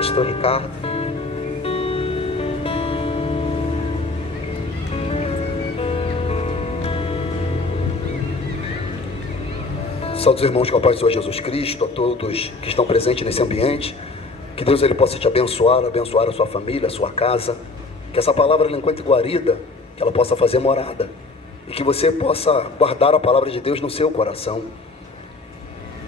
Pastor Ricardo. Saúde os irmãos com a paz do Senhor Jesus Cristo, a todos que estão presentes nesse ambiente. Que Deus ele possa te abençoar a sua família, a sua casa. Que essa palavra ela encontre guarida, que ela possa fazer morada. E que você possa guardar a palavra de Deus no seu coração.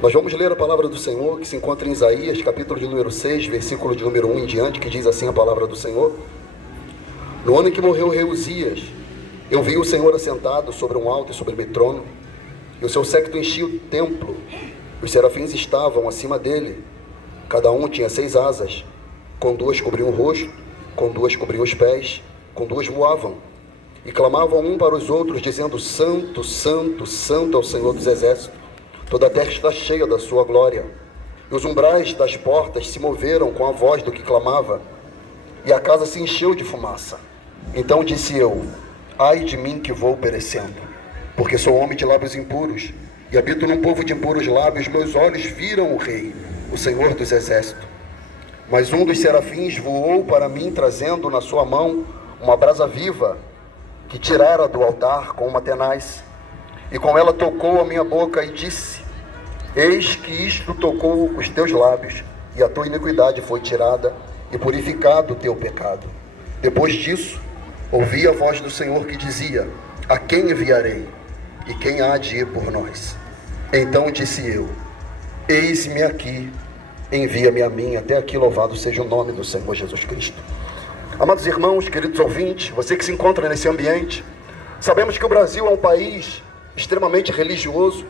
Nós vamos ler a palavra do Senhor, que se encontra em Isaías, capítulo de número 6, versículo de número 1 em diante, que diz assim a palavra do Senhor. No ano em que morreu o rei Uzias, eu vi o Senhor assentado sobre um alto e sublime trono, e o seu séquito enchia o templo. Os serafins estavam acima dele, cada um tinha 6 asas, com 2 cobriam o rosto, com 2 cobriam os pés, com 2 voavam, e clamavam um para os outros, dizendo: Santo, Santo, Santo é o Senhor dos exércitos, toda a terra está cheia da sua glória. E os umbrais das portas se moveram com a voz do que clamava, e a casa se encheu de fumaça. Então disse eu: ai de mim que vou perecendo, porque sou homem de lábios impuros, e habito num povo de impuros lábios. Meus olhos viram o Rei, o Senhor dos exércitos. Mas um dos serafins voou para mim, trazendo na sua mão uma brasa viva, que tirara do altar com uma tenaz, e com ela tocou a minha boca e disse: eis que isto tocou os teus lábios, e a tua iniquidade foi tirada, e purificado o teu pecado. Depois disso, ouvi a voz do Senhor que dizia: a quem enviarei? E quem há de ir por nós? Então disse eu: eis-me aqui, envia-me a mim. Até aqui louvado seja o nome do Senhor Jesus Cristo. Amados irmãos, queridos ouvintes, você que se encontra nesse ambiente, sabemos que o Brasil é um país extremamente religioso,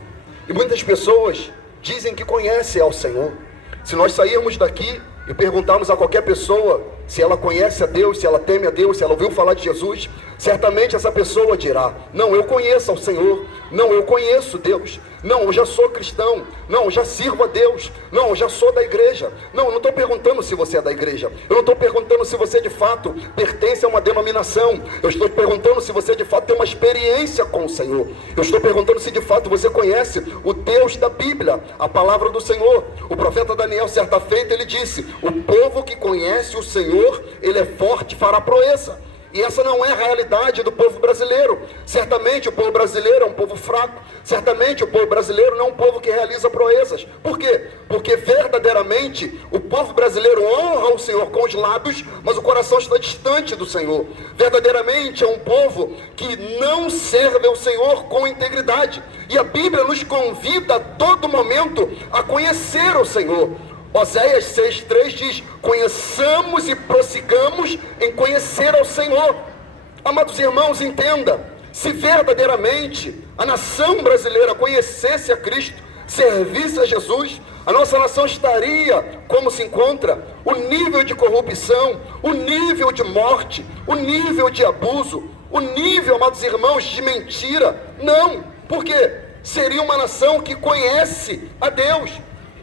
e muitas pessoas dizem que conhecem ao Senhor. Se nós sairmos daqui e perguntarmos a qualquer pessoa se ela conhece a Deus, se ela teme a Deus, se ela ouviu falar de Jesus, certamente essa pessoa dirá: não, eu conheço ao Senhor, não, eu conheço Deus, não, eu já sou cristão, não, eu já sirvo a Deus, não, eu já sou da igreja. Não, eu não estou perguntando se você é da igreja, eu não estou perguntando se você de fato pertence a uma denominação, eu estou perguntando se você de fato tem uma experiência com o Senhor, eu estou perguntando se de fato você conhece o Deus da Bíblia, a palavra do Senhor. O profeta Daniel, certa feita, ele disse: o povo que conhece o Senhor, ele é forte e fará proeza. E essa não é a realidade do povo brasileiro. Certamente o povo brasileiro é um povo fraco. Certamente o povo brasileiro não é um povo que realiza proezas. Por quê? Porque verdadeiramente o povo brasileiro honra o Senhor com os lábios, mas o coração está distante do Senhor. Verdadeiramente é um povo que não serve ao Senhor com integridade. E a Bíblia nos convida a todo momento a conhecer o Senhor. Oséias 6,3 diz: conheçamos e prossigamos em conhecer ao Senhor. Amados irmãos, entenda, se verdadeiramente a nação brasileira conhecesse a Cristo, servisse a Jesus, a nossa nação estaria como se encontra. O nível de corrupção, o nível de morte, o nível de abuso, o nível, amados irmãos, de mentira, não. Por quê? Seria uma nação que conhece a Deus.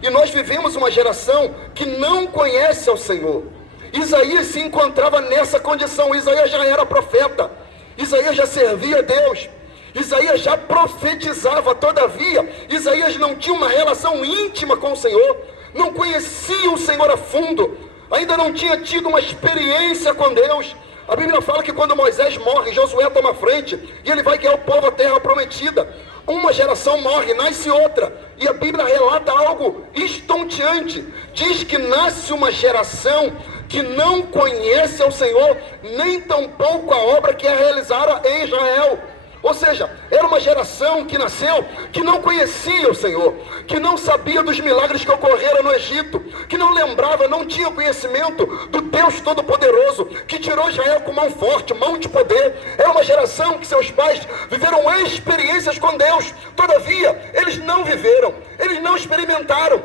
E nós vivemos uma geração que não conhece ao Senhor. Isaías se encontrava nessa condição. Isaías já era profeta, Isaías já servia a Deus, Isaías já profetizava. Todavia, Isaías não tinha uma relação íntima com o Senhor, não conhecia o Senhor a fundo, ainda não tinha tido uma experiência com Deus. A Bíblia fala que quando Moisés morre, Josué toma a frente e ele vai guiar o povo à terra prometida. Uma geração morre, nasce outra, e a Bíblia relata algo estonteante. Diz que nasce uma geração que não conhece ao Senhor, nem tampouco a obra que é realizada em Israel. Ou seja, era uma geração que nasceu, que não conhecia o Senhor, que não sabia dos milagres que ocorreram no Egito, que não lembrava, não tinha conhecimento do Deus Todo-Poderoso, que tirou Israel com mão forte, mão de poder. Era uma geração que seus pais viveram experiências com Deus, todavia, eles não viveram, eles não experimentaram.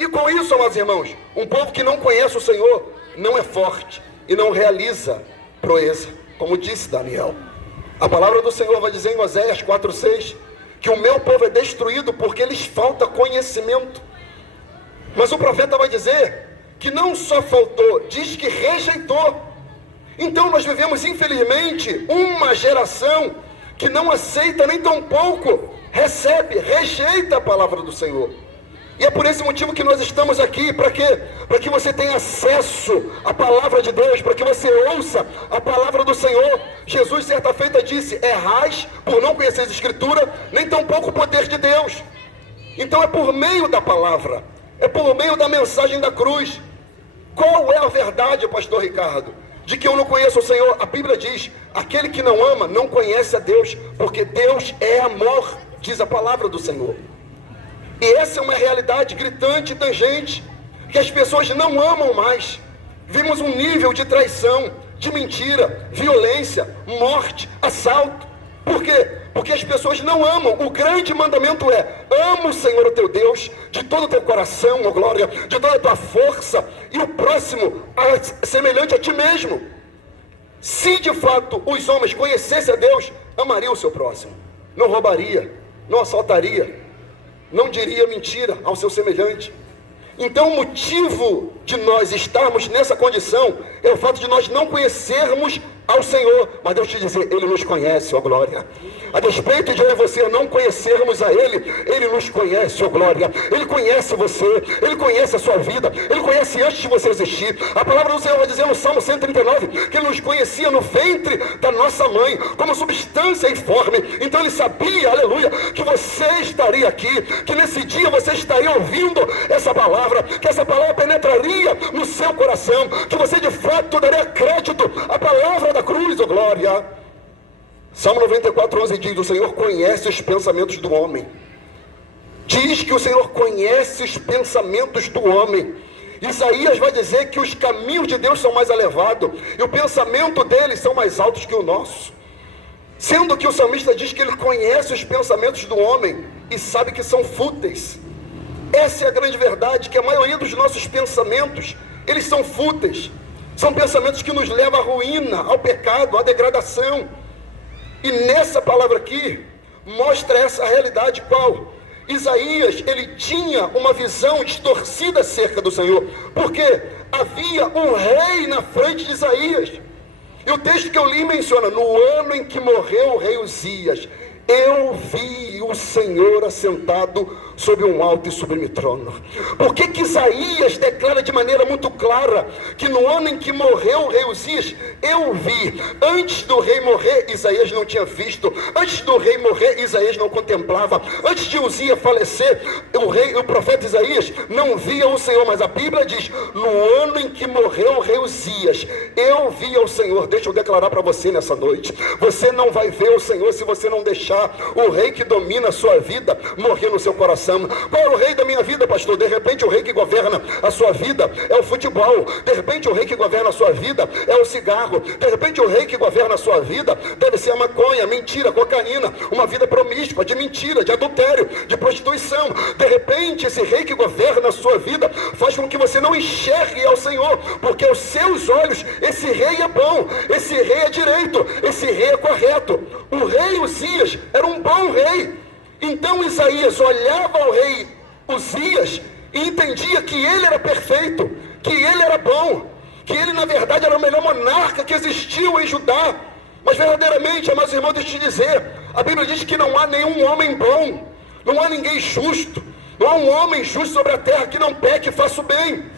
E com isso, amados irmãos, um povo que não conhece o Senhor, não é forte e não realiza proeza, como disse Daniel. A palavra do Senhor vai dizer em Oséias 4,6 que o meu povo é destruído porque lhes falta conhecimento. Mas o profeta vai dizer que não só faltou, diz que rejeitou. Então nós vivemos, infelizmente, uma geração que não aceita nem tampouco recebe, rejeita a palavra do Senhor. E é por esse motivo que nós estamos aqui. Para quê? Para que você tenha acesso à palavra de Deus, para que você ouça a palavra do Senhor. Jesus certa feita disse: errais por não conhecer as Escrituras, nem tampouco o poder de Deus. Então é por meio da palavra, é por meio da mensagem da cruz. Qual é a verdade, pastor Ricardo? De que eu não conheço o Senhor? A Bíblia diz: aquele que não ama não conhece a Deus, porque Deus é amor, diz a palavra do Senhor. E essa é uma realidade gritante e tangente, que as pessoas não amam mais. Vimos um nível de traição, de mentira, violência, morte, assalto. Por quê? Porque as pessoas não amam. O grande mandamento é: ama o Senhor o teu Deus de todo o teu coração, ó glória, de toda a tua força, e o próximo semelhante a ti mesmo. Se de fato os homens conhecessem a Deus, amariam o seu próximo, não roubaria, não assaltaria, não diria mentira ao seu semelhante. Então o motivo de nós estarmos nessa condição é o fato de nós não conhecermos ao Senhor. Mas Deus te dizer: Ele nos conhece, ó glória. A despeito de eu e você não conhecermos a Ele, Ele nos conhece, ó glória. Ele conhece você, Ele conhece a sua vida, Ele conhece antes de você existir. A palavra do Senhor vai dizer no Salmo 139 que Ele nos conhecia no ventre da nossa mãe, como substância informe. Então Ele sabia, aleluia, que você estaria aqui, que nesse dia você estaria ouvindo essa palavra, que essa palavra penetraria no seu coração, que você de fato daria crédito à palavra da cruz, ó glória. Salmo 94:11 diz: o Senhor conhece os pensamentos do homem. Diz que o Senhor conhece os pensamentos do homem. Isaías vai dizer que os caminhos de Deus são mais elevados e o pensamento dele são mais altos que o nosso. Sendo que o salmista diz que ele conhece os pensamentos do homem e sabe que são fúteis. Essa é a grande verdade, que a maioria dos nossos pensamentos, eles são fúteis. São pensamentos que nos levam à ruína, ao pecado, à degradação. E nessa palavra aqui, mostra essa realidade. Qual? Isaías, ele tinha uma visão distorcida acerca do Senhor, porque havia um rei na frente de Isaías. E o texto que eu li menciona: no ano em que morreu o rei Uzias, eu vi o Senhor assentado sobre um alto e sublime trono. Por que que Isaías declara de maneira muito clara que no ano em que morreu o rei Uzias, eu vi? Antes do rei morrer, Isaías não tinha visto. Antes do rei morrer, Isaías não contemplava. Antes de Uzias falecer, o profeta Isaías não via o Senhor. Mas a Bíblia diz: no ano em que morreu o rei Uzias, eu vi ao Senhor. Deixa eu declarar para você nessa noite: você não vai ver o Senhor se você não deixar o rei que domina a sua vida morrer no seu coração. Qual é o rei da minha vida, pastor? De repente o rei que governa a sua vida é o futebol. De repente o rei que governa a sua vida é o cigarro. De repente o rei que governa a sua vida deve ser a maconha, mentira, cocaína, uma vida promíscua, de mentira, de adultério, de prostituição. De repente esse rei que governa a sua vida faz com que você não enxergue ao Senhor, porque aos seus olhos esse rei é bom, esse rei é direito, esse rei é correto. O rei Uzias era um bom rei. Então Isaías olhava ao rei Uzias e entendia que ele era perfeito, que ele era bom, que ele na verdade era o melhor monarca que existiu em Judá. Mas verdadeiramente, amados irmãos, deixa eu te dizer, a Bíblia diz que não há nenhum homem bom, não há ninguém justo, não há um homem justo sobre a terra que não peque e faça o bem.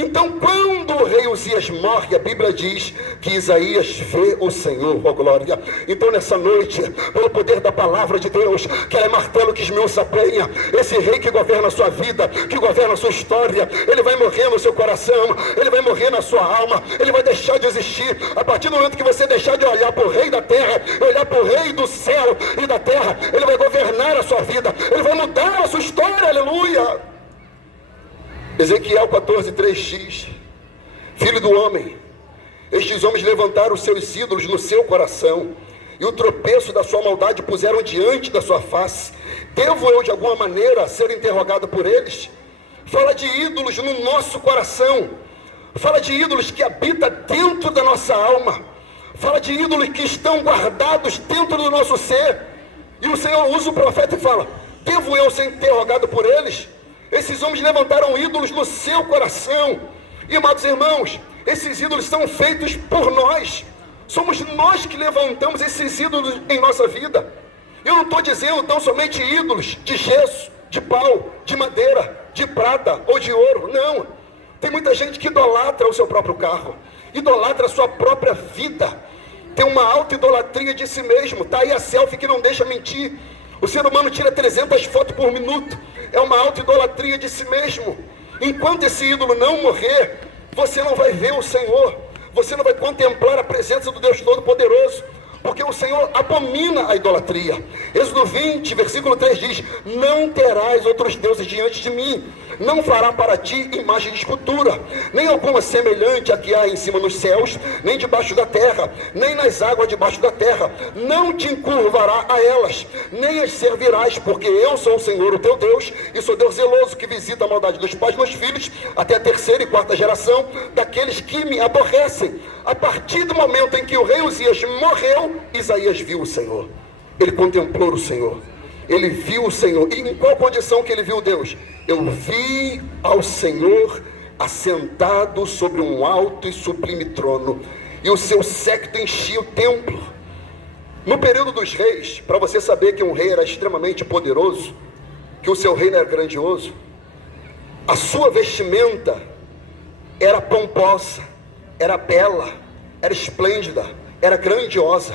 Então, quando o rei Uzias morre, a Bíblia diz que Isaías vê o Senhor, ó glória. Então, nessa noite, pelo poder da palavra de Deus, que é martelo que esmiuça a penha, esse rei que governa a sua vida, que governa a sua história, ele vai morrer no seu coração, ele vai morrer na sua alma, ele vai deixar de existir. A partir do momento que você deixar de olhar para o rei da terra, olhar para o rei do céu e da terra, ele vai governar a sua vida, ele vai mudar a sua história, aleluia. Ezequiel 14:3 diz: filho do homem, estes homens levantaram os seus ídolos no seu coração, e o tropeço da sua maldade puseram diante da sua face. Devo eu de alguma maneira ser interrogado por eles? Fala de ídolos no nosso coração, fala de ídolos que habitam dentro da nossa alma, fala de ídolos que estão guardados dentro do nosso ser. E o Senhor usa o profeta e fala: devo eu ser interrogado por eles? Esses homens levantaram ídolos no seu coração. E, amados irmãos, esses ídolos são feitos por nós. Somos nós que levantamos esses ídolos em nossa vida. Eu não estou dizendo tão somente ídolos de gesso, de pau, de madeira, de prata ou de ouro. Não. Tem muita gente que idolatra o seu próprio carro, idolatra a sua própria vida, tem uma auto-idolatria de si mesmo. Está aí a selfie que não deixa mentir. O ser humano tira 300 fotos por minuto. É uma auto-idolatria de si mesmo. Enquanto esse ídolo não morrer, você não vai ver o Senhor, você não vai contemplar a presença do Deus Todo-Poderoso, porque o Senhor abomina a idolatria. Êxodo 20, versículo 3 diz: não terás outros deuses diante de mim, não fará para ti imagem de escultura, nem alguma semelhante a que há em cima nos céus, nem debaixo da terra, nem nas águas debaixo da terra. Não te encurvará a elas, nem as servirás, porque eu sou o Senhor, o teu Deus, e sou Deus zeloso, que visita a maldade dos pais nos filhos, até a terceira e quarta geração daqueles que me aborrecem. A partir do momento em que o rei Uzias morreu, Isaías viu o Senhor, ele contemplou o Senhor, ele viu o Senhor. E em qual condição que ele viu Deus? Eu vi ao Senhor assentado sobre um alto e sublime trono, e o seu séquito enchia o templo. No período dos reis, para você saber que um rei era extremamente poderoso, que o seu reino era grandioso, a sua vestimenta era pomposa, era bela, era esplêndida, era grandiosa.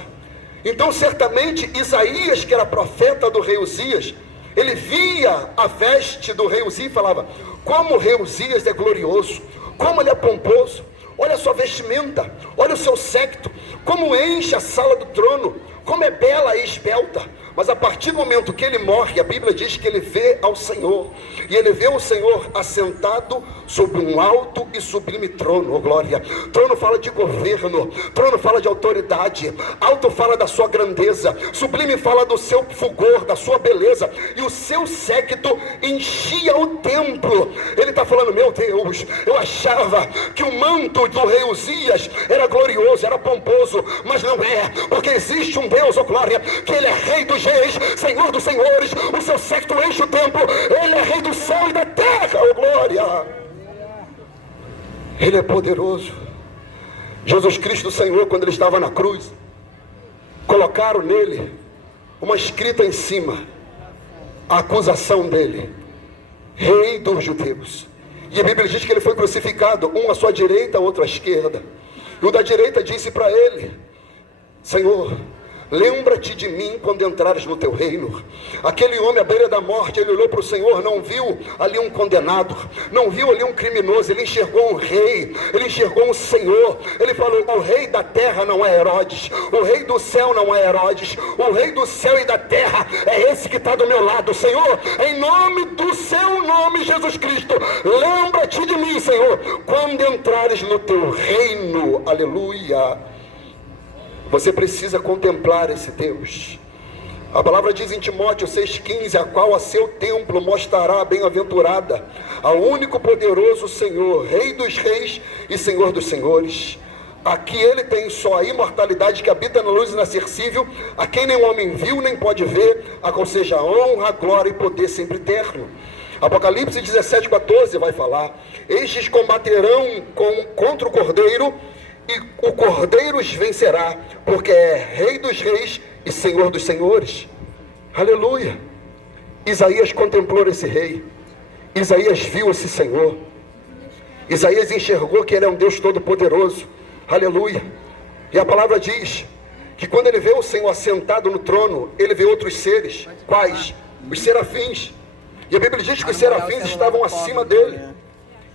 Então certamente Isaías, que era profeta do rei Uzias, ele via a veste do rei Uzias e falava: como o rei Uzias é glorioso, como ele é pomposo, olha a sua vestimenta, olha o seu séquito, como enche a sala do trono, como é bela e esbelta. Mas a partir do momento que ele morre, a Bíblia diz que ele vê ao Senhor, e ele vê o Senhor assentado sobre um alto e sublime trono. Oh glória! Trono fala de governo, trono fala de autoridade, alto fala da sua grandeza, sublime fala do seu fulgor, da sua beleza, e o seu séquito enchia o templo. Ele está falando: meu Deus, eu achava que o manto do rei Uzias era glorioso, era pomposo, mas não é, porque existe um Deus, oh glória, que ele é rei dos reis, Senhor dos senhores, o seu séquito enche o templo, ele é rei do céu e da terra, oh glória, ele é poderoso. Jesus Cristo, Senhor, quando ele estava na cruz, colocaram nele uma escrita em cima, a acusação dele: rei dos judeus. E a Bíblia diz que ele foi crucificado, um à sua direita, outro à esquerda, e o da direita disse para ele: Senhor, lembra-te de mim quando entrares no teu reino. Aquele homem à beira da morte, ele olhou para o Senhor, não viu ali um condenado, não viu ali um criminoso, ele enxergou um rei, ele enxergou um Senhor. Ele falou: o rei da terra não é Herodes, o rei do céu não é Herodes, o rei do céu e da terra é esse que está do meu lado. Senhor, em nome do seu nome, Jesus Cristo, lembra-te de mim, Senhor, quando entrares no teu reino. Aleluia. Você precisa contemplar esse Deus. A palavra diz em Timóteo 6,15: a qual a seu templo mostrará a bem-aventurada, ao único poderoso Senhor, Rei dos reis e Senhor dos senhores. Aqui ele tem só a imortalidade, que habita na luz inacessível, a quem nem homem viu nem pode ver, a qual seja a honra, a glória e poder sempre eterno. Apocalipse 17,14 vai falar: estes combaterão contra o Cordeiro, e o Cordeiro os vencerá, porque é Rei dos reis e Senhor dos senhores. Aleluia. Isaías contemplou esse rei, Isaías viu esse Senhor, Isaías enxergou que ele é um Deus todo-poderoso. Aleluia. E a palavra diz que quando ele vê o Senhor assentado no trono, ele vê outros seres. Quais? Os serafins. E a Bíblia diz que os serafins estavam acima dele.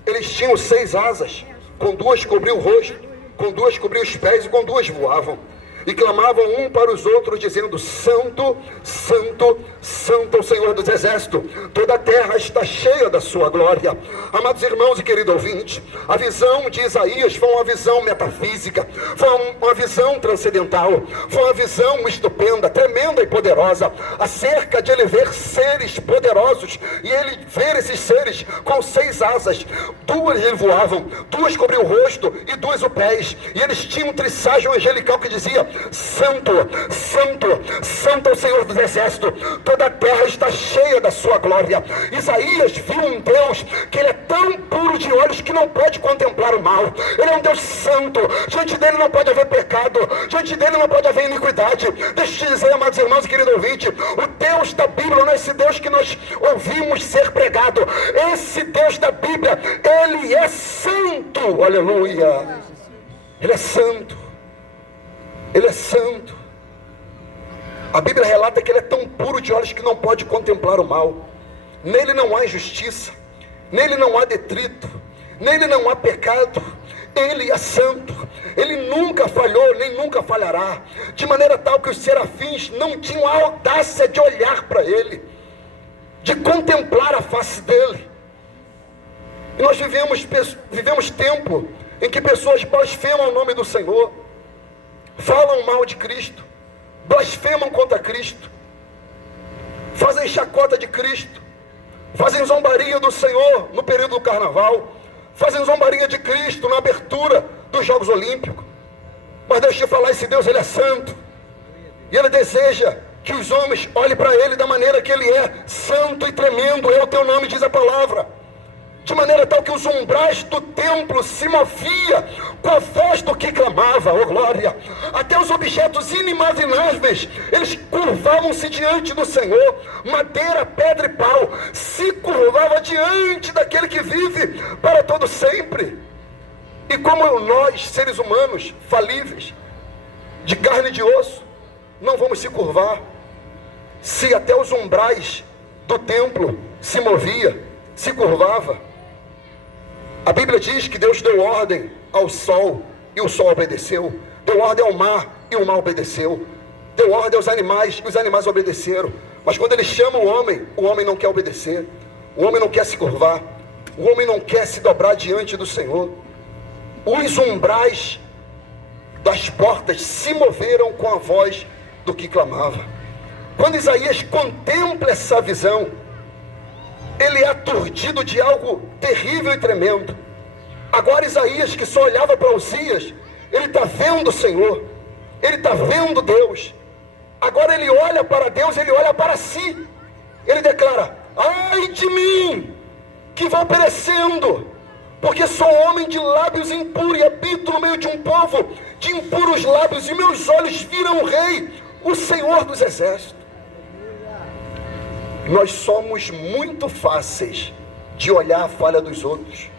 Eles tinham 6 asas, com 2 cobriam o rosto, com 2 cobriam os pés e com 2 voavam, e clamavam um para os outros, dizendo: Santo, Santo, Santo é o Senhor dos exércitos, toda a terra está cheia da sua glória. Amados irmãos e querido ouvinte, a visão de Isaías foi uma visão metafísica, foi uma visão transcendental, foi uma visão estupenda, tremenda e poderosa, acerca de ele ver seres poderosos, e ele ver esses seres com 6 asas, 2 eles voavam, 2 cobriam o rosto e 2 os pés, e eles tinham um trisságio angelical que dizia: santo, santo, santo é o Senhor dos Exércitos, toda a terra está cheia da sua glória. Isaías viu um Deus que ele é tão puro de olhos que não pode contemplar o mal. Ele é um Deus santo, diante dele não pode haver pecado, diante dele não pode haver iniquidade. Deixa eu te dizer, amados irmãos e querido ouvinte, o Deus da Bíblia não é esse Deus que nós ouvimos ser pregado. Esse Deus da Bíblia, ele é santo, aleluia. Ele é santo, ele é santo. A Bíblia relata que ele é tão puro de olhos que não pode contemplar o mal. Nele não há injustiça, nele não há detrito, nele não há pecado. Ele é santo, ele nunca falhou, nem nunca falhará, de maneira tal que os serafins não tinham a audácia de olhar para ele, de contemplar a face dele. E nós vivemos tempo em que pessoas blasfemam o nome do Senhor, falam mal de Cristo, blasfemam contra Cristo, fazem chacota de Cristo, fazem zombaria do Senhor no período do carnaval, fazem zombaria de Cristo na abertura dos Jogos Olímpicos. Mas deixa eu te falar, esse Deus, ele é santo, e ele deseja que os homens olhem para ele da maneira que ele é, santo e tremendo é o teu nome, diz a palavra. De maneira tal que os umbrais do templo se movia com a voz do que clamava, oh glória. Até os objetos inimagináveis, eles curvavam-se diante do Senhor. Madeira, pedra e pau se curvava diante daquele que vive para todo sempre. E como nós, seres humanos, falíveis, de carne e de osso, não vamos se curvar, se até os umbrais do templo se movia, se curvava. A Bíblia diz que Deus deu ordem ao sol e o sol obedeceu. Deu ordem ao mar e o mar obedeceu. Deu ordem aos animais e os animais obedeceram. Mas quando ele chama o homem não quer obedecer. O homem não quer se curvar. O homem não quer se dobrar diante do Senhor. Os umbrais das portas se moveram com a voz do que clamava. Quando Isaías contempla essa visão, ele é aturdido de algo terrível e tremendo. Agora Isaías, que só olhava para Uzias, ele está vendo o Senhor, ele está vendo Deus. Agora ele olha para Deus, ele olha para si. Ele declara: ai de mim, que vou perecendo, porque sou homem de lábios impuros e habito no meio de um povo de impuros lábios, e meus olhos viram o Rei, o Senhor dos Exércitos. Nós somos muito fáceis de olhar a falha dos outros.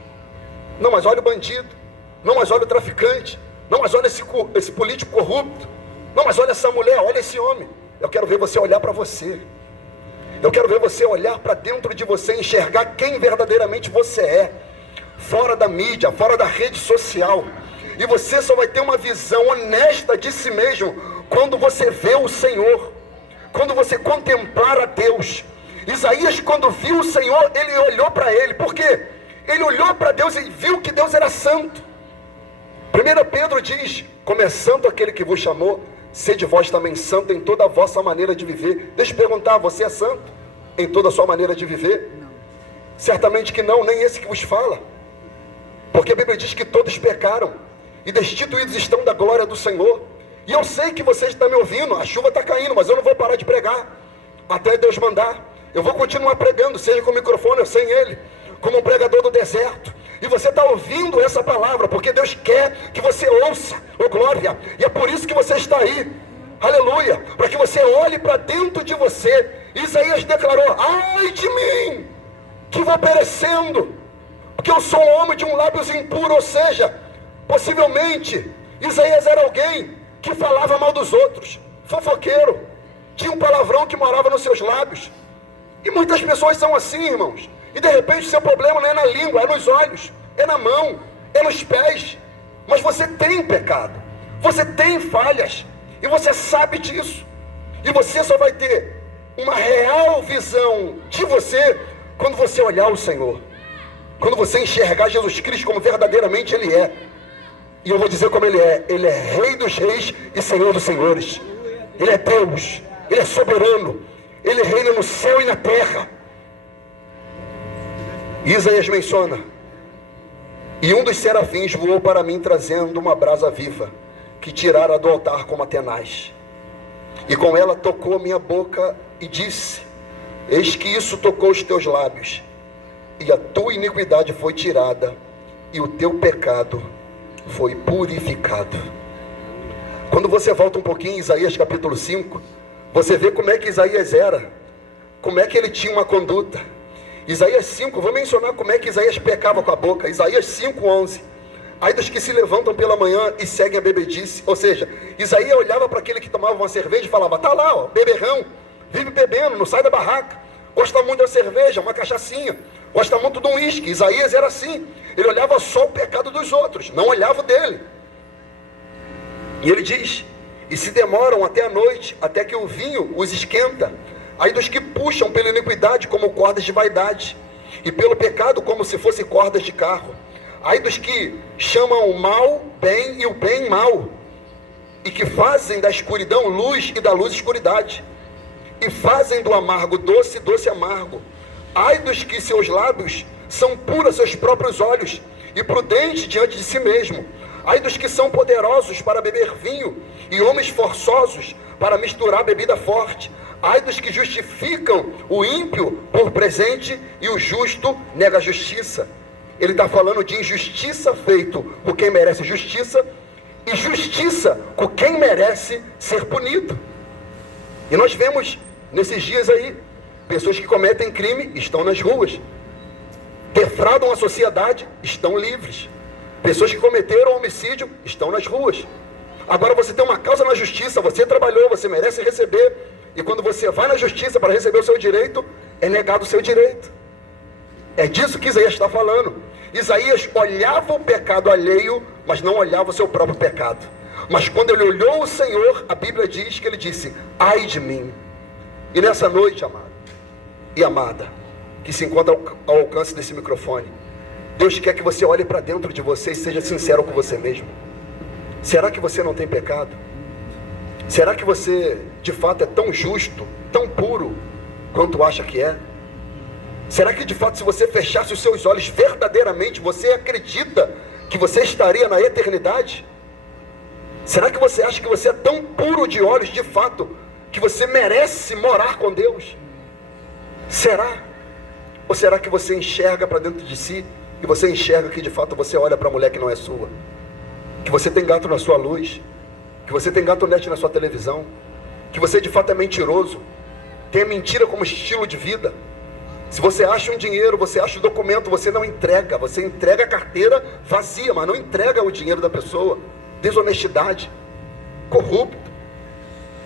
Não, mas olha o bandido. Não, mas olha o traficante. Não, mas olha esse político corrupto. Não, mas olha essa mulher, olha esse homem. Eu quero ver você olhar para você. Eu quero ver você olhar para dentro de você, enxergar quem verdadeiramente você é, fora da mídia, fora da rede social. E você só vai ter uma visão honesta de si mesmo quando você vê o Senhor, quando você contemplar a Deus. Isaías, quando viu o Senhor, ele olhou para ele. Por quê? Ele olhou para Deus e viu que Deus era santo. 1 Pedro diz: começando aquele que vos chamou, sede vós também santo em toda a vossa maneira de viver. Deixa eu perguntar, você é santo em toda a sua maneira de viver? Não. Certamente que não, nem esse que vos fala. Porque a Bíblia diz que todos pecaram e destituídos estão da glória do Senhor. E eu sei que você está me ouvindo, a chuva está caindo, mas eu não vou parar de pregar até Deus mandar. Eu vou continuar pregando, seja com o microfone ou sem ele, como um pregador do deserto. E você está ouvindo essa palavra, porque Deus quer que você ouça, oh glória. E é por isso que você está aí, aleluia, para que você olhe para dentro de você. Isaías declarou: ai de mim, que vou perecendo, porque eu sou um homem de um lábios impuro. Ou seja, possivelmente Isaías era alguém que falava mal dos outros, fofoqueiro, tinha um palavrão que morava nos seus lábios. E muitas pessoas são assim, irmãos. E de repente o seu problema não é na língua, é nos olhos, é na mão, é nos pés. Mas você tem pecado, você tem falhas, e você sabe disso. E você só vai ter uma real visão de você quando você olhar o Senhor, quando você enxergar Jesus Cristo como verdadeiramente Ele é. E eu vou dizer como Ele é Rei dos reis e Senhor dos senhores. Ele é Deus, Ele é soberano, Ele reina no céu e na terra. Isaías menciona: e um dos serafins voou para mim trazendo uma brasa viva, que que tirara do altar como a tenaz. E com ela tocou a minha boca e disse: eis que isso tocou os teus lábios, e a tua iniquidade foi tirada, e o teu pecado foi purificado. Quando você volta um pouquinho em Isaías capítulo 5, você vê como é que Isaías era, como é que ele tinha uma conduta. Isaías 5, vou mencionar como é que Isaías pecava com a boca. Isaías 5:11. Ai dos que se levantam pela manhã e seguem a bebedice. Ou seja, Isaías olhava para aquele que tomava uma cerveja e falava: tá lá, ó, beberrão, vive bebendo, não sai da barraca, gosta muito da cerveja, uma cachaçinha, gosta muito de um uísque. Isaías era assim, ele olhava só o pecado dos outros, não olhava o dele. E ele diz: e se demoram até a noite, até que o vinho os esquenta. Ai dos que puxam pela iniquidade como cordas de vaidade, e pelo pecado como se fossem cordas de carro. Ai dos que chamam o mal bem e o bem mal, e que fazem da escuridão luz e da luz escuridade, e fazem do amargo doce, doce amargo. Ai dos que seus lábios são puros seus próprios olhos, e prudentes diante de si mesmo. Ai dos que são poderosos para beber vinho, e homens forçosos para misturar bebida forte. Ai dos que justificam o ímpio por presente, e o justo nega a justiça. Ele está falando de injustiça feito por quem merece justiça, e justiça com quem merece ser punido. E nós vemos nesses dias aí, pessoas que cometem crime estão nas ruas, defraudam a sociedade, estão livres. Pessoas que cometeram homicídio estão nas ruas. Agora você tem uma causa na justiça, você trabalhou, você merece receber, e quando você vai na justiça para receber o seu direito, é negado o seu direito. É disso que Isaías está falando. Isaías olhava o pecado alheio, mas não olhava o seu próprio pecado. Mas quando ele olhou o Senhor, a Bíblia diz que ele disse: ai de mim. E nessa noite, amado e amada, que se encontra ao alcance desse microfone, Deus quer que você olhe para dentro de você e seja sincero com você mesmo. Será que você não tem pecado? Será que você de fato é tão justo, tão puro quanto acha que é? Será que de fato, se você fechasse os seus olhos verdadeiramente, você acredita que você estaria na eternidade? Será que você acha que você é tão puro de olhos de fato, que você merece morar com Deus? Será? Ou será que você enxerga para dentro de si, e você enxerga que de fato você olha para a mulher que não é sua, que você tem gato na sua luz, que você tem gatonete na sua televisão, que você de fato é mentiroso, tem a mentira como estilo de vida? Se você acha um dinheiro, você acha um documento, você não entrega. Você entrega a carteira vazia, mas não entrega o dinheiro da pessoa. Desonestidade, corrupto.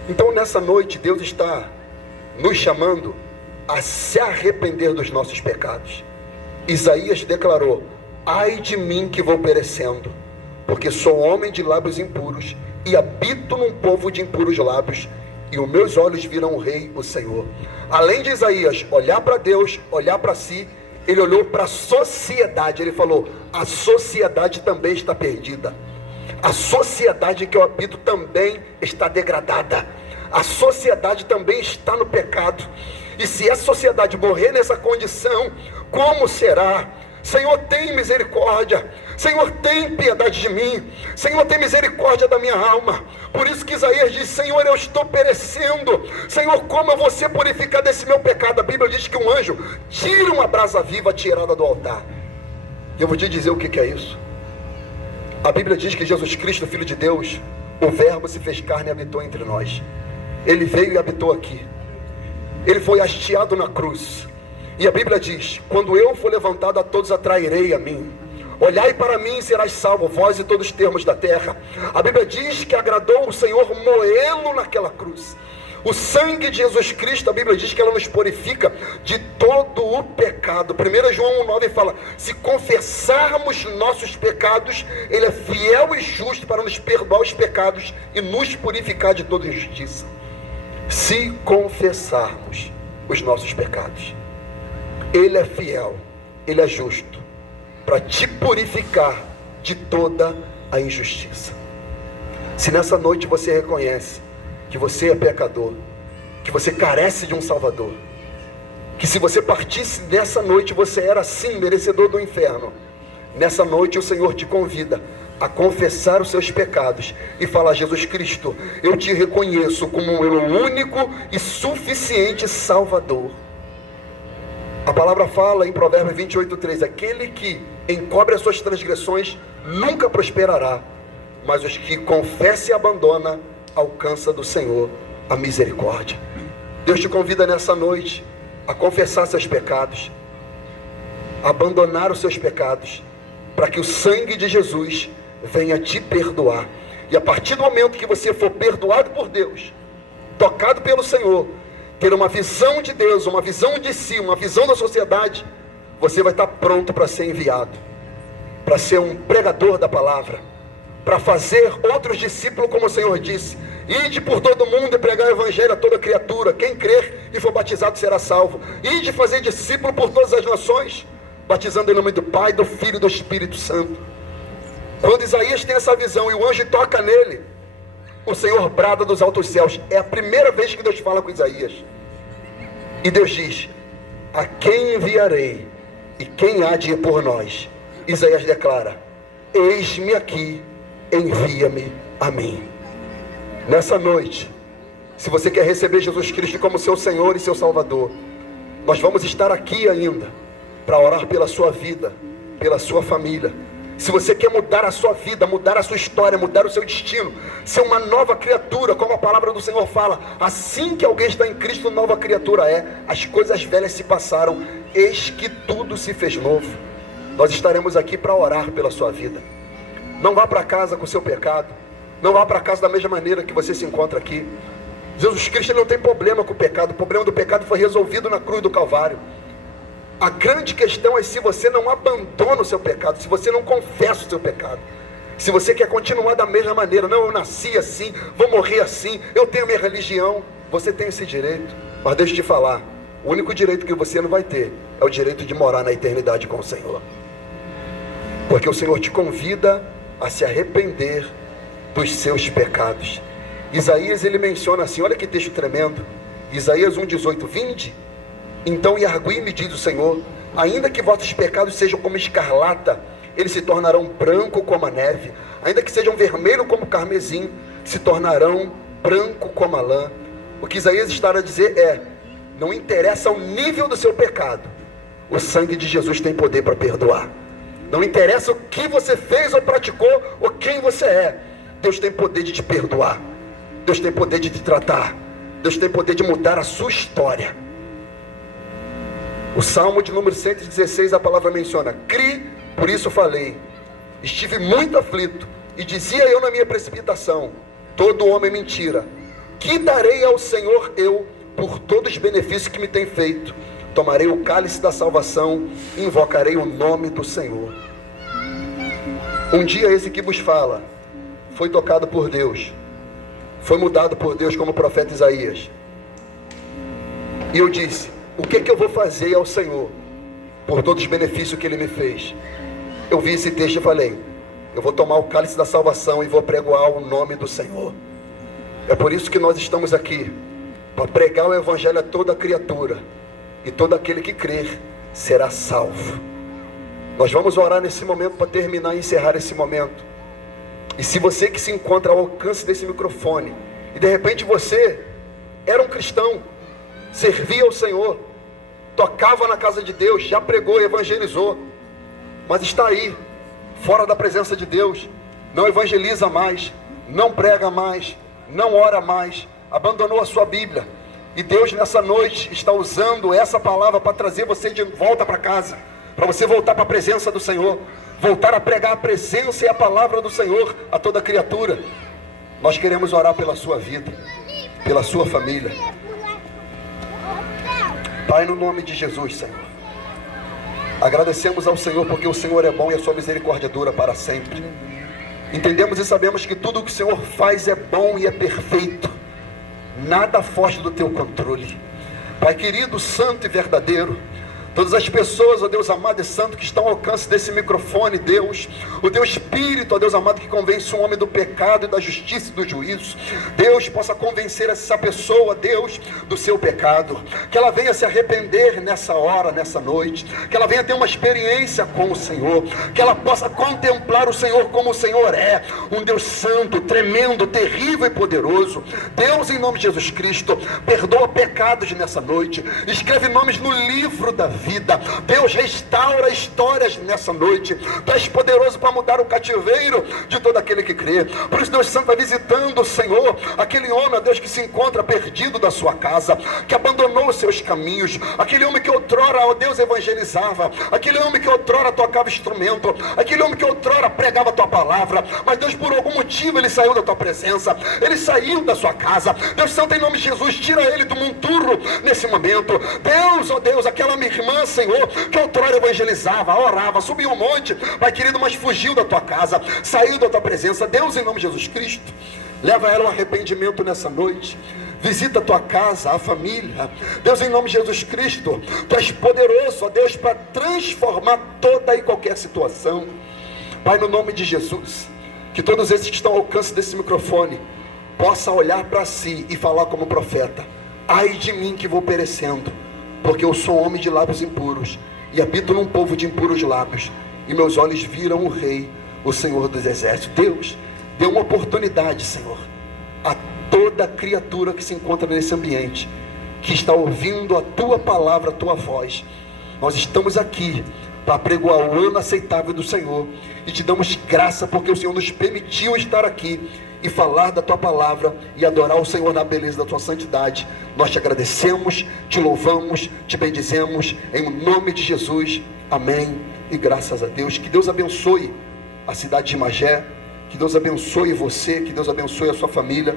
Então nessa noite Deus está nos chamando a se arrepender dos nossos pecados. Isaías declarou: ai de mim que vou perecendo, porque sou homem de lábios impuros, e habito num povo de impuros lábios, e os meus olhos viram o Rei, o Senhor. Além de Isaías olhar para Deus, olhar para si, ele olhou para a sociedade. Ele falou: a sociedade também está perdida. A sociedade que eu habito também está degradada. A sociedade também está no pecado. E se a sociedade morrer nessa condição, como será? Senhor, tem misericórdia. Senhor, tem piedade de mim. Senhor, tem misericórdia da minha alma. Por isso que Isaías diz: Senhor, eu estou perecendo. Senhor, como eu vou ser purificado desse meu pecado? A Bíblia diz que um anjo tira uma brasa viva tirada do altar. E eu vou te dizer o que é isso. A Bíblia diz que Jesus Cristo, Filho de Deus, o Verbo se fez carne e habitou entre nós. Ele veio e habitou aqui. Ele foi hasteado na cruz. E a Bíblia diz: quando eu for levantado, a todos atrairei a mim. Olhai para mim e serás salvo, vós e todos os termos da terra. A Bíblia diz que agradou o Senhor moê-lo naquela cruz. O sangue de Jesus Cristo, a Bíblia diz que ela nos purifica de todo o pecado. 1 João 1,9 fala: se confessarmos nossos pecados, Ele é fiel e justo para nos perdoar os pecados e nos purificar de toda injustiça. Se confessarmos os nossos pecados, Ele é fiel, Ele é justo para te purificar de toda a injustiça. Se nessa noite você reconhece que você é pecador, que você carece de um Salvador, que se você partisse nessa noite você era sim merecedor do inferno, Nessa noite o Senhor te convida a confessar os seus pecados e falar: Jesus Cristo, eu te reconheço como o meu único e suficiente Salvador. A palavra fala em Provérbios 28:3: aquele que encobre as suas transgressões nunca prosperará, mas os que confessa e abandona alcança do Senhor a misericórdia. Deus te convida nessa noite a confessar seus pecados, a abandonar os seus pecados, para que o sangue de Jesus venha te perdoar. E a partir do momento que você for perdoado por Deus, tocado pelo Senhor, ter uma visão de Deus, uma visão de si, uma visão da sociedade, você vai estar pronto para ser enviado, para ser um pregador da palavra, para fazer outros discípulos, como o Senhor disse: ide por todo mundo e pregar o evangelho a toda criatura, quem crer e for batizado será salvo. Ide fazer discípulo por todas as nações, batizando em nome do Pai, do Filho e do Espírito Santo. Quando Isaías tem essa visão e o anjo toca nele, o Senhor brada dos altos céus. É a primeira vez que Deus fala com Isaías. E Deus diz: a quem enviarei e quem há de ir por nós? Isaías declara: eis-me aqui, envia-me a mim. Nessa noite, se você quer receber Jesus Cristo como seu Senhor e seu Salvador, nós vamos estar aqui ainda para orar pela sua vida, pela sua família. Se você quer mudar a sua vida, mudar a sua história, mudar o seu destino, ser uma nova criatura, como a palavra do Senhor fala: assim que alguém está em Cristo, nova criatura é. As coisas velhas se passaram, eis que tudo se fez novo. Nós estaremos aqui para orar pela sua vida. Não vá para casa com o seu pecado, não vá para casa da mesma maneira que você se encontra aqui. Jesus Cristo não tem problema com o pecado. O problema do pecado foi resolvido na cruz do Calvário. A grande questão é se você não abandona o seu pecado, se você não confessa o seu pecado, se você quer continuar da mesma maneira. Não, eu nasci assim, vou morrer assim, eu tenho minha religião. Você tem esse direito, mas deixa eu te falar: o único direito que você não vai ter é o direito de morar na eternidade com o Senhor, porque o Senhor te convida a se arrepender dos seus pecados. Isaías, ele menciona assim, olha que texto tremendo, Isaías 1:18: vinde, então e argui-me, diz o Senhor, ainda que vossos pecados sejam como escarlata, eles se tornarão branco como a neve, ainda que sejam vermelho como o carmesim, se tornarão branco como a lã. O que Isaías está a dizer é: não interessa o nível do seu pecado, o sangue de Jesus tem poder para perdoar. Não interessa o que você fez ou praticou, ou quem você é, Deus tem poder de te perdoar, Deus tem poder de te tratar, Deus tem poder de mudar a sua história. O Salmo de número 116, a palavra menciona: cri, por isso falei, estive muito aflito, e dizia eu na minha precipitação: todo homem é mentira. Que darei ao Senhor eu por todos os benefícios que me tem feito? Tomarei o cálice da salvação, invocarei o nome do Senhor. Um dia esse que vos fala foi tocado por Deus, foi mudado por Deus como o profeta Isaías. E eu disse: o que eu vou fazer ao Senhor por todos os benefícios que Ele me fez? Eu vi esse texto e falei: eu vou tomar o cálice da salvação e vou pregoar o nome do Senhor. É por isso que nós estamos aqui, para pregar o evangelho a toda criatura, e todo aquele que crer será salvo. Nós vamos orar nesse momento para terminar e encerrar esse momento. E se você que se encontra ao alcance desse microfone, e de repente você era um cristão, servia ao Senhor, tocava na casa de Deus, já pregou e evangelizou, mas está aí, fora da presença de Deus, não evangeliza mais, não prega mais, não ora mais, abandonou a sua Bíblia, e Deus nessa noite está usando essa palavra para trazer você de volta para casa, para você voltar para a presença do Senhor, voltar a pregar a presença e a palavra do Senhor a toda criatura. Nós queremos orar pela sua vida, pela sua família. Pai, no nome de Jesus, Senhor, agradecemos ao Senhor porque o Senhor é bom e a sua misericórdia dura para sempre. Entendemos e sabemos que tudo o que o Senhor faz é bom e é perfeito, nada foge do teu controle. Pai querido, santo e verdadeiro, Todas as pessoas, ó Deus amado e santo, que estão ao alcance desse microfone, Deus, o teu Espírito, ó Deus amado, que convence um homem do pecado e da justiça e do juízo, Deus, possa convencer essa pessoa, Deus, do seu pecado, que ela venha se arrepender nessa hora, nessa noite, que ela venha ter uma experiência com o Senhor, que ela possa contemplar o Senhor como o Senhor é, um Deus santo, tremendo, terrível e poderoso. Deus, em nome de Jesus Cristo, perdoa pecados nessa noite, escreve nomes no livro da vida. Deus, restaura histórias nessa noite. Tu és poderoso para mudar o cativeiro de todo aquele que crê. Por isso Deus Santo está visitando o Senhor, aquele homem, ó Deus, que se encontra perdido da sua casa, que abandonou os seus caminhos, aquele homem que outrora, ó Deus, evangelizava, aquele homem que outrora tocava instrumento, aquele homem que outrora pregava a tua palavra, mas Deus, por algum motivo ele saiu da tua presença, ele saiu da sua casa. Deus Santo, em nome de Jesus, tira ele do monturo nesse momento. Deus, ó Deus, aquela minha irmã, Senhor, que outrora evangelizava, orava, subiu um monte, Pai querido, mas fugiu da tua casa, saiu da tua presença. Deus, em nome de Jesus Cristo, leva ela ao arrependimento nessa noite. Visita a tua casa, a família. Deus, em nome de Jesus Cristo, Tu és poderoso, ó Deus, para transformar toda e qualquer situação. Pai, no nome de Jesus, que todos esses que estão ao alcance desse microfone possam olhar para si e falar como profeta: ai de mim que vou perecendo, porque eu sou homem de lábios impuros e habito num povo de impuros lábios, e meus olhos viram o Rei, o Senhor dos Exércitos. Deus, dê uma oportunidade, Senhor, a toda criatura que se encontra nesse ambiente, que está ouvindo a Tua palavra, a Tua voz. Nós estamos aqui para pregoar o ano aceitável do Senhor, e Te damos graça porque o Senhor nos permitiu estar aqui e falar da Tua palavra e adorar o Senhor na beleza da Tua santidade. Nós Te agradecemos, Te louvamos, Te bendizemos, em nome de Jesus, amém, e graças a Deus. Que Deus abençoe a cidade de Magé, que Deus abençoe você, que Deus abençoe a sua família.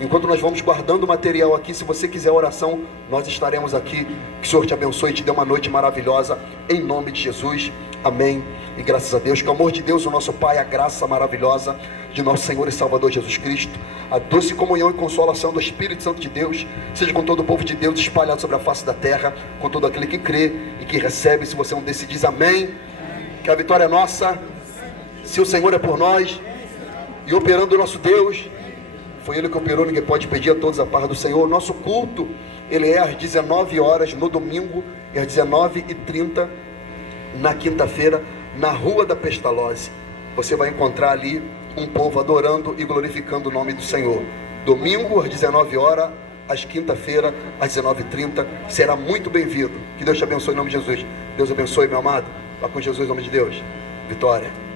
Enquanto nós vamos guardando o material aqui, se você quiser oração, nós estaremos aqui. Que o Senhor te abençoe e te dê uma noite maravilhosa, em nome de Jesus, amém, e graças a Deus. Que o amor de Deus, o nosso Pai, a graça maravilhosa de nosso Senhor e Salvador Jesus Cristo, a doce comunhão e consolação do Espírito Santo de Deus, seja com todo o povo de Deus espalhado sobre a face da terra, com todo aquele que crê e que recebe. Se você é um desses, diz amém. Que a vitória é nossa. Se o Senhor é por nós e operando o nosso Deus, foi Ele que operou, ninguém pode pedir a todos a paz do Senhor. Nosso culto, ele é às 19 horas no domingo e às 19h30 na quinta-feira, na Rua da Pestalozzi. Você vai encontrar ali um povo adorando e glorificando o nome do Senhor. Domingo às 19 horas, às quinta-feira às 19h30, será muito bem-vindo. Que Deus te abençoe em nome de Jesus. Deus abençoe, meu amado. Vá com Jesus em nome de Deus. Vitória.